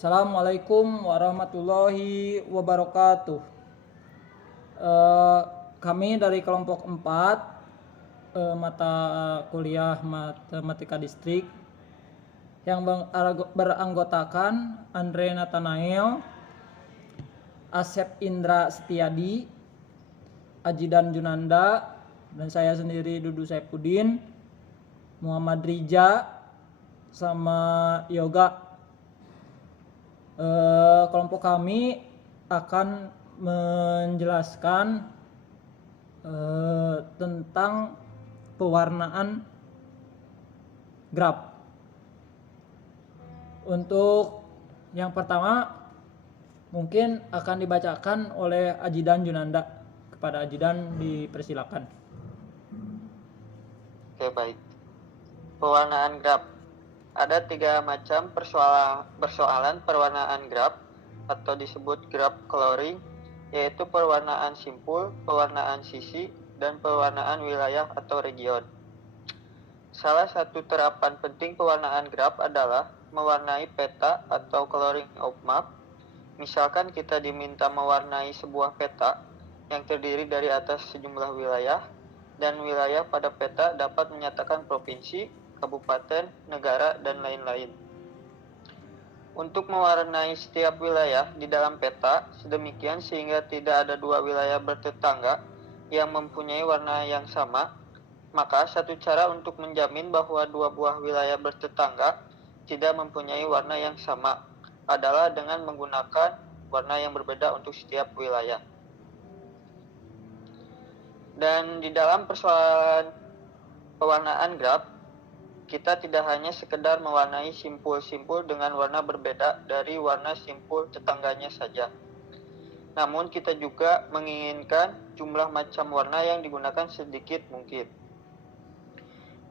Assalamualaikum warahmatullahi wabarakatuh. Eh, Kami dari kelompok 4, mata kuliah Matematika Distrik yang beranggotakan Andre Nathanael, Asep Indra Setiadi, Ajidan Junanda, dan saya sendiri Dudu Saipudin, Muhammad Rija, sama Yoga. Kelompok kami akan menjelaskan tentang pewarnaan graf. Untuk yang pertama mungkin akan dibacakan oleh Ajidan Junanda. Kepada Ajidan dipersilakan. Oke, baik. Pewarnaan graf. Ada 3 macam persoalan perwarnaan graf atau disebut graf coloring, yaitu pewarnaan simpul, pewarnaan sisi, dan pewarnaan wilayah atau region. Salah satu terapan penting pewarnaan graf adalah mewarnai peta atau coloring of map. Misalkan kita diminta mewarnai sebuah peta yang terdiri dari atas sejumlah wilayah, dan wilayah pada peta dapat menyatakan provinsi, kabupaten, negara, dan lain-lain. Untuk mewarnai setiap wilayah di dalam peta sedemikian sehingga tidak ada 2 wilayah bertetangga yang mempunyai warna yang sama, maka satu cara untuk menjamin bahwa 2 buah wilayah bertetangga tidak mempunyai warna yang sama adalah dengan menggunakan warna yang berbeda untuk setiap wilayah. Dan di dalam persoalan pewarnaan graf, kita tidak hanya sekedar mewarnai simpul-simpul dengan warna berbeda dari warna simpul tetangganya saja. Namun kita juga menginginkan jumlah macam warna yang digunakan sedikit mungkin.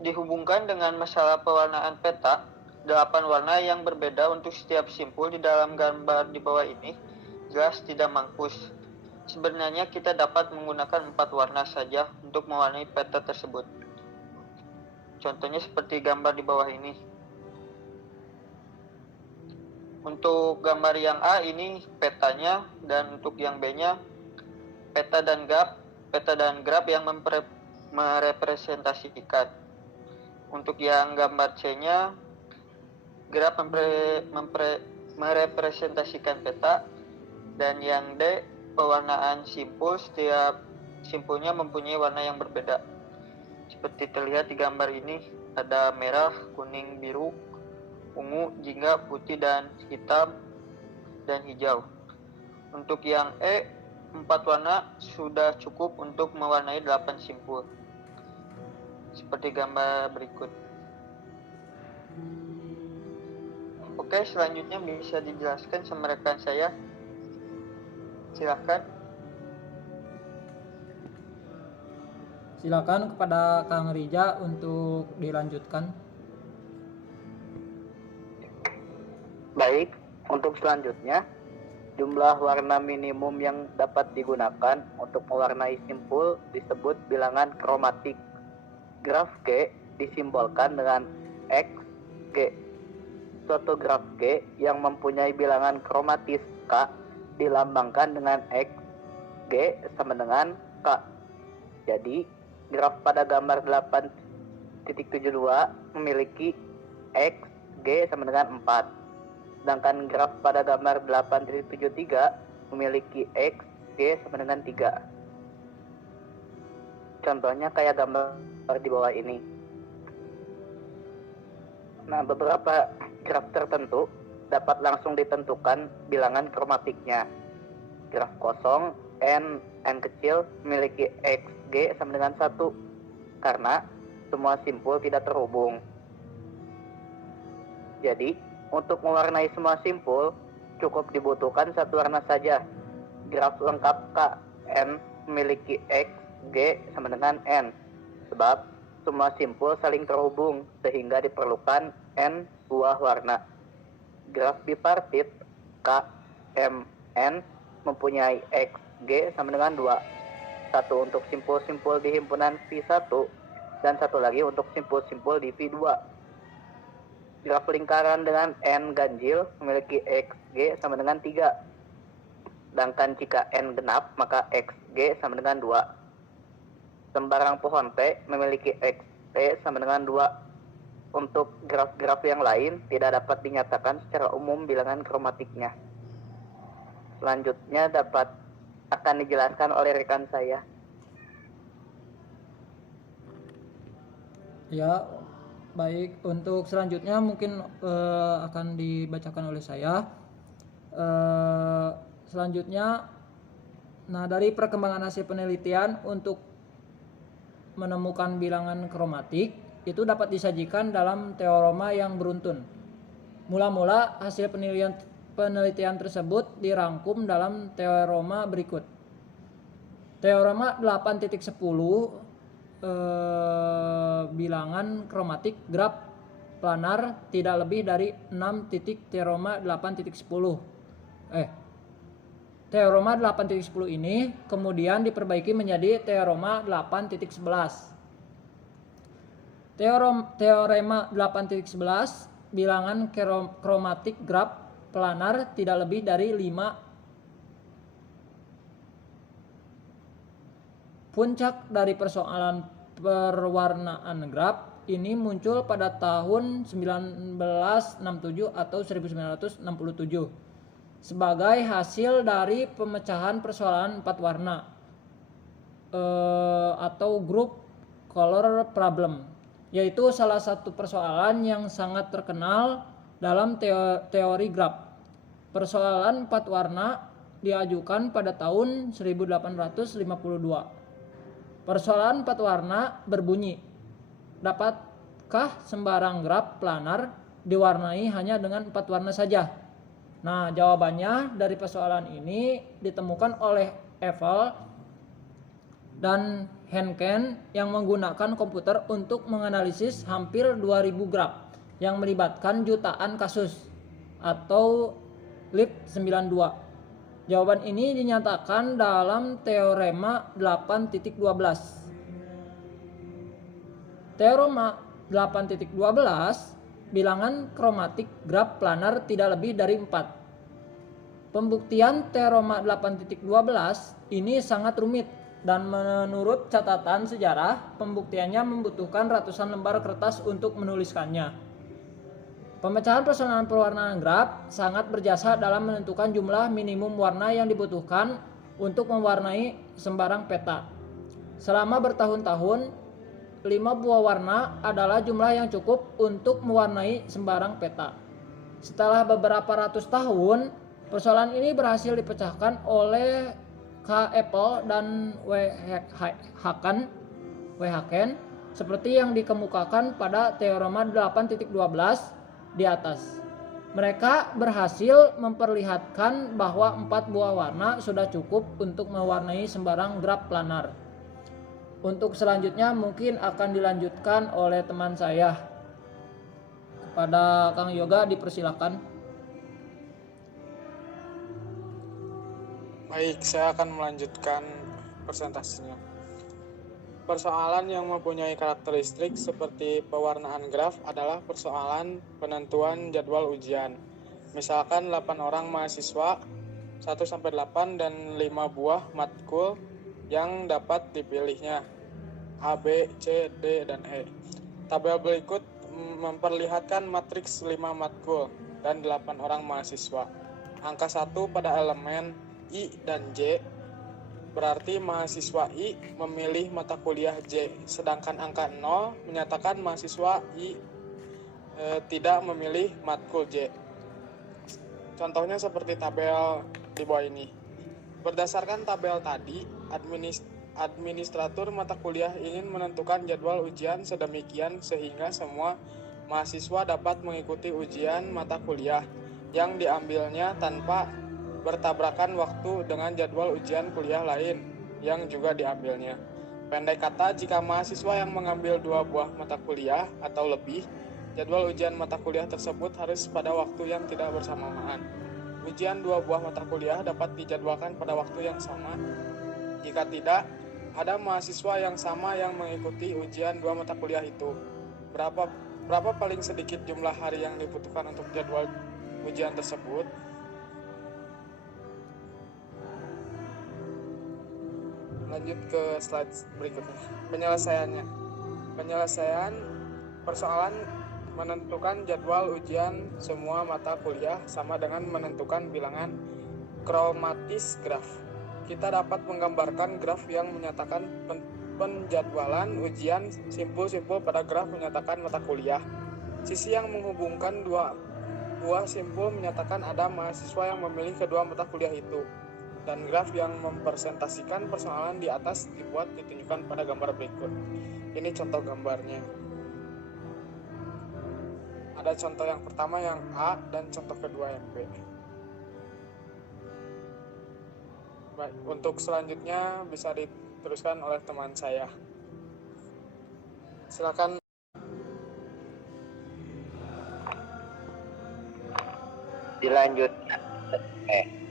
Dihubungkan dengan masalah pewarnaan peta, 8 warna yang berbeda untuk setiap simpul di dalam gambar di bawah ini jelas tidak mampus. Sebenarnya kita dapat menggunakan 4 warna saja untuk mewarnai peta tersebut. Contohnya seperti gambar di bawah ini. Untuk gambar yang A ini petanya, dan untuk yang B-nya peta dan graf yang merepresentasikan. Untuk yang gambar C-nya graf merepresentasikan peta, dan yang D pewarnaan simpul, setiap simpulnya mempunyai warna yang berbeda. Seperti terlihat di gambar ini, ada merah, kuning, biru, ungu, jingga, putih, dan hitam, dan hijau. Untuk yang E, 4 warna sudah cukup untuk mewarnai 8 simpul. Seperti gambar berikut. Oke, selanjutnya bisa dijelaskan sama rekan saya. Silakan. Silakan kepada Kang Rija untuk dilanjutkan. Baik, untuk selanjutnya, jumlah warna minimum yang dapat digunakan untuk mewarnai simpul disebut bilangan kromatik. Graf G disimbolkan dengan X, G. Suatu graf G yang mempunyai bilangan kromatis K dilambangkan dengan X, G sama dengan K. Jadi, graf pada gambar 8.72 memiliki X, G sama dengan 4. Sedangkan graf pada gambar 8.73 memiliki X, G sama dengan 3. Contohnya kayak gambar di bawah ini. Nah, beberapa graf tertentu dapat langsung ditentukan bilangan kromatiknya. Graf kosong N kecil memiliki X, G sama dengan 1 karena semua simpul tidak terhubung. Jadi, untuk mewarnai semua simpul cukup dibutuhkan satu warna saja. Graf lengkap K, N memiliki X, G sama dengan N sebab semua simpul saling terhubung sehingga diperlukan N buah warna. Graf bipartit K, M, N mempunyai X, G sama dengan 2. Satu untuk simpul-simpul di himpunan V1 dan satu lagi untuk simpul-simpul di V2. Graf lingkaran dengan N ganjil memiliki XG sama dengan 3. Sedangkan jika N genap, maka XG sama dengan 2. Sembarang pohon T memiliki XT sama dengan 2. Untuk graf-graf yang lain tidak dapat dinyatakan secara umum bilangan kromatiknya. Selanjutnya akan dijelaskan oleh rekan saya. Ya, baik. Untuk selanjutnya mungkin akan dibacakan oleh saya. Selanjutnya, nah dari perkembangan hasil penelitian untuk menemukan bilangan kromatik itu dapat disajikan dalam teorema yang beruntun. Mula-mula hasil penelitian tersebut dirangkum dalam teorema berikut. Teorema 8.10 bilangan kromatik graf planar tidak lebih dari 6 titik teorema 8.10. Teorema 8.10 ini kemudian diperbaiki menjadi teorema 8.11. Teorema 8.11 bilangan kromatik graf planar tidak lebih dari 5. Puncak dari persoalan perwarnaan graf ini muncul pada tahun 1967 atau 1967 sebagai hasil dari pemecahan persoalan 4 warna atau group color problem, yaitu salah satu persoalan yang sangat terkenal dalam teori graf. Persoalan 4 warna diajukan pada tahun 1852. Persoalan 4 warna berbunyi, dapatkah sembarang graf planar diwarnai hanya dengan 4 warna saja? Nah, jawabannya dari persoalan ini ditemukan oleh Eiffel dan Henken yang menggunakan komputer untuk menganalisis hampir 2000 graf yang melibatkan jutaan kasus atau LIP 92. Jawaban ini dinyatakan dalam teorema 8.12. Teorema 8.12 bilangan kromatik graf planar tidak lebih dari 4. Pembuktian teorema 8.12 ini sangat rumit dan menurut catatan sejarah pembuktiannya membutuhkan ratusan lembar kertas untuk menuliskannya. Pemecahan persoalan perwarnaan graf sangat berjasa dalam menentukan jumlah minimum warna yang dibutuhkan untuk mewarnai sembarang peta. Selama bertahun-tahun, 5 buah warna adalah jumlah yang cukup untuk mewarnai sembarang peta. Setelah beberapa ratus tahun, persoalan ini berhasil dipecahkan oleh K. Eiffel dan W. Haken seperti yang dikemukakan pada teorema 8.12 di atas. Mereka berhasil memperlihatkan bahwa 4 buah warna sudah cukup untuk mewarnai sembarang graf planar. Untuk selanjutnya mungkin akan dilanjutkan oleh teman saya. Kepada Kang Yoga dipersilakan. Baik, saya akan melanjutkan presentasinya. Persoalan yang mempunyai karakteristik seperti pewarnaan graf adalah persoalan penentuan jadwal ujian. Misalkan 8 orang mahasiswa, 1-8 dan 5 buah matkul yang dapat dipilihnya, A, B, C, D, dan E. Tabel berikut memperlihatkan matriks 5 matkul dan 8 orang mahasiswa. Angka 1 pada elemen I dan J berarti mahasiswa I memilih mata kuliah J, sedangkan angka 0 menyatakan mahasiswa I tidak memilih matkul J. Contohnya seperti tabel di bawah ini. Berdasarkan tabel tadi, administratur mata kuliah ingin menentukan jadwal ujian sedemikian sehingga semua mahasiswa dapat mengikuti ujian mata kuliah yang diambilnya tanpa bertabrakan waktu dengan jadwal ujian kuliah lain yang juga diambilnya. Pendek kata, jika mahasiswa yang mengambil 2 buah mata kuliah atau lebih, jadwal ujian mata kuliah tersebut harus pada waktu yang tidak bersamaan. Ujian 2 buah mata kuliah dapat dijadwalkan pada waktu yang sama. Jika tidak, ada mahasiswa yang sama yang mengikuti ujian 2 mata kuliah itu. Berapa paling sedikit jumlah hari yang dibutuhkan untuk jadwal ujian tersebut? Lanjut ke slide berikutnya. Penyelesaiannya. Penyelesaian persoalan menentukan jadwal ujian semua mata kuliah sama dengan menentukan bilangan kromatis graf. Kita dapat menggambarkan graf yang menyatakan penjadwalan ujian simpul-simpul pada graf menyatakan mata kuliah. Sisi yang menghubungkan dua buah simpul menyatakan ada mahasiswa yang memilih kedua mata kuliah itu. Dan graf yang mempresentasikan persoalan di atas dibuat ditunjukkan pada gambar berikut. Ini contoh gambarnya. Ada contoh yang pertama yang A dan contoh kedua yang B. Baik, untuk selanjutnya bisa diteruskan oleh teman saya. Silakan. Dilanjutkan.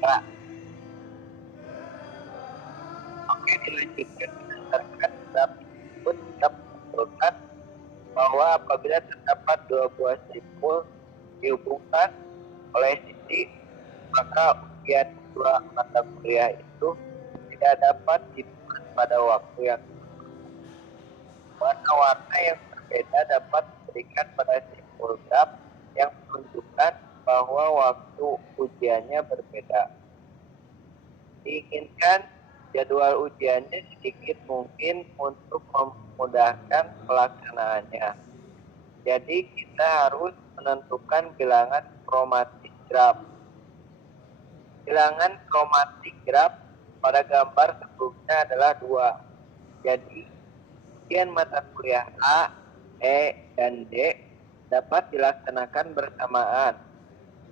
Kak. Oke, dilanjutkan. Berdasarkan graf tersebut kita menentukan bahwa apabila terdapat dua buah simpul dihubungkan oleh sisi, maka ujian dua mata kuliah itu tidak dapat dihubungkan pada waktu yang warna-warna yang berbeda dapat diberikan pada simpul graf yang menunjukkan bahwa waktu ujiannya berbeda. Diinginkan jadwal ujiannya sedikit mungkin untuk memudahkan pelaksanaannya. Jadi kita harus menentukan bilangan kromatik graf. Bilangan kromatik graf pada gambar sebelumnya adalah 2. Jadi ujian mata kuliah A, E, dan D dapat dilaksanakan bersamaan.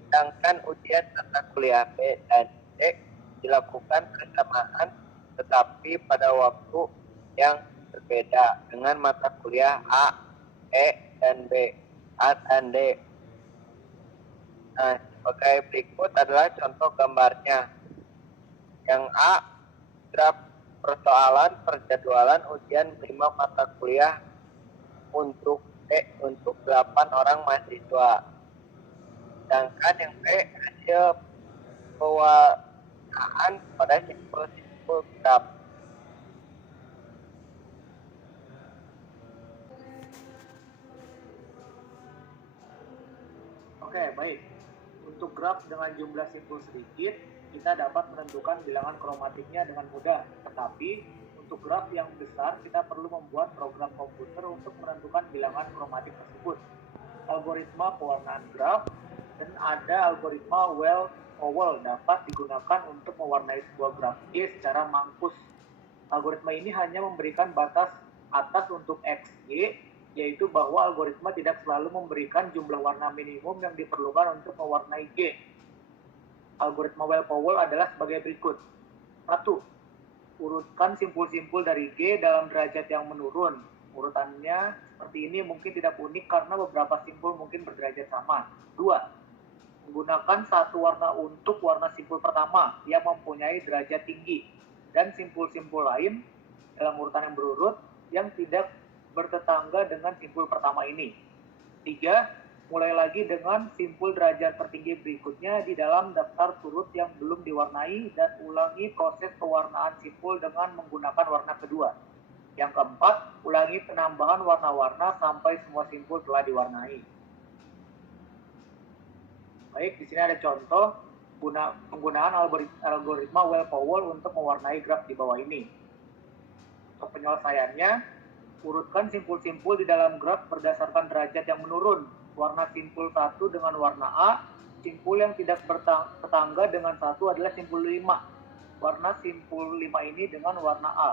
Sedangkan ujian mata kuliah B dan C dilakukan bersamaan tetapi pada waktu yang berbeda dengan mata kuliah A, E, dan B, A, dan D. Nah, sebagai berikut adalah contoh gambarnya. Yang A, graf persoalan perjadwalan ujian 5 mata kuliah untuk D untuk 8 orang mahasiswa. Sedangkan yang B hasil pewarnaan pada simpul-simpul graf. Oke, baik. Untuk graf dengan jumlah simpul sedikit, kita dapat menentukan bilangan kromatiknya dengan mudah. Tetapi, untuk graf yang besar, kita perlu membuat program komputer untuk menentukan bilangan kromatik tersebut. Algoritma pewarnaan graf dan ada algoritma Well-Powell dapat digunakan untuk mewarnai sebuah graf G secara mampus. Algoritma ini hanya memberikan batas atas untuk XY, yaitu bahwa algoritma tidak selalu memberikan jumlah warna minimum yang diperlukan untuk mewarnai G. Algoritma Well-Powell adalah sebagai berikut. 1. Urutkan simpul-simpul dari G dalam derajat yang menurun. Urutannya seperti ini mungkin tidak unik karena beberapa simpul mungkin berderajat sama. 2. Menggunakan satu warna untuk warna simpul pertama yang mempunyai derajat tinggi dan simpul-simpul lain dalam urutan yang berurut yang tidak bertetangga dengan simpul pertama ini. 3. Mulai lagi dengan simpul derajat tertinggi berikutnya di dalam daftar turut yang belum diwarnai dan ulangi proses pewarnaan simpul dengan menggunakan warna kedua. Yang keempat, ulangi penambahan warna-warna sampai semua simpul telah diwarnai. Baik, di sini ada contoh penggunaan algoritma Well-Powell untuk mewarnai graf di bawah ini. Untuk penyelesaiannya, urutkan simpul-simpul di dalam graf berdasarkan derajat yang menurun. Warna simpul 1 dengan warna A, simpul yang tidak bertetangga dengan 1 adalah simpul 5. Warna simpul 5 ini dengan warna A.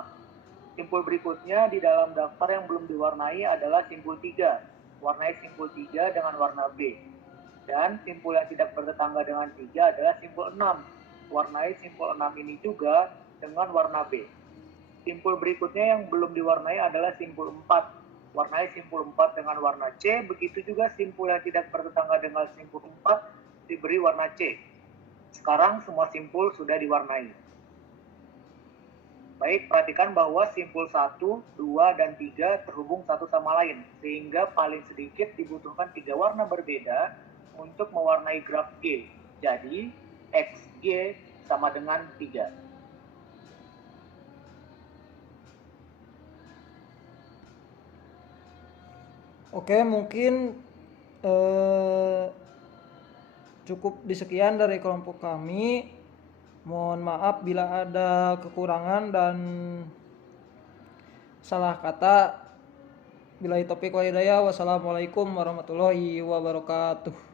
Simpul berikutnya di dalam daftar yang belum diwarnai adalah simpul 3. Warnai simpul 3 dengan warna B. Dan simpul yang tidak bertetangga dengan 3 adalah simpul 6. Warnai simpul 6 ini juga dengan warna B. Simpul berikutnya yang belum diwarnai adalah simpul 4. Warnai simpul 4 dengan warna C, begitu juga simpul yang tidak bertetangga dengan simpul 4 diberi warna C. Sekarang semua simpul sudah diwarnai. Baik, perhatikan bahwa simpul 1, 2, dan 3 terhubung satu sama lain, sehingga paling sedikit dibutuhkan 3 warna berbeda untuk mewarnai graf G. Jadi, XG sama dengan 3. Oke, mungkin cukup disekian dari kelompok kami. Mohon maaf bila ada kekurangan dan salah kata. Billahi taufiq wal hidayah. Wassalamualaikum warahmatullahi wabarakatuh.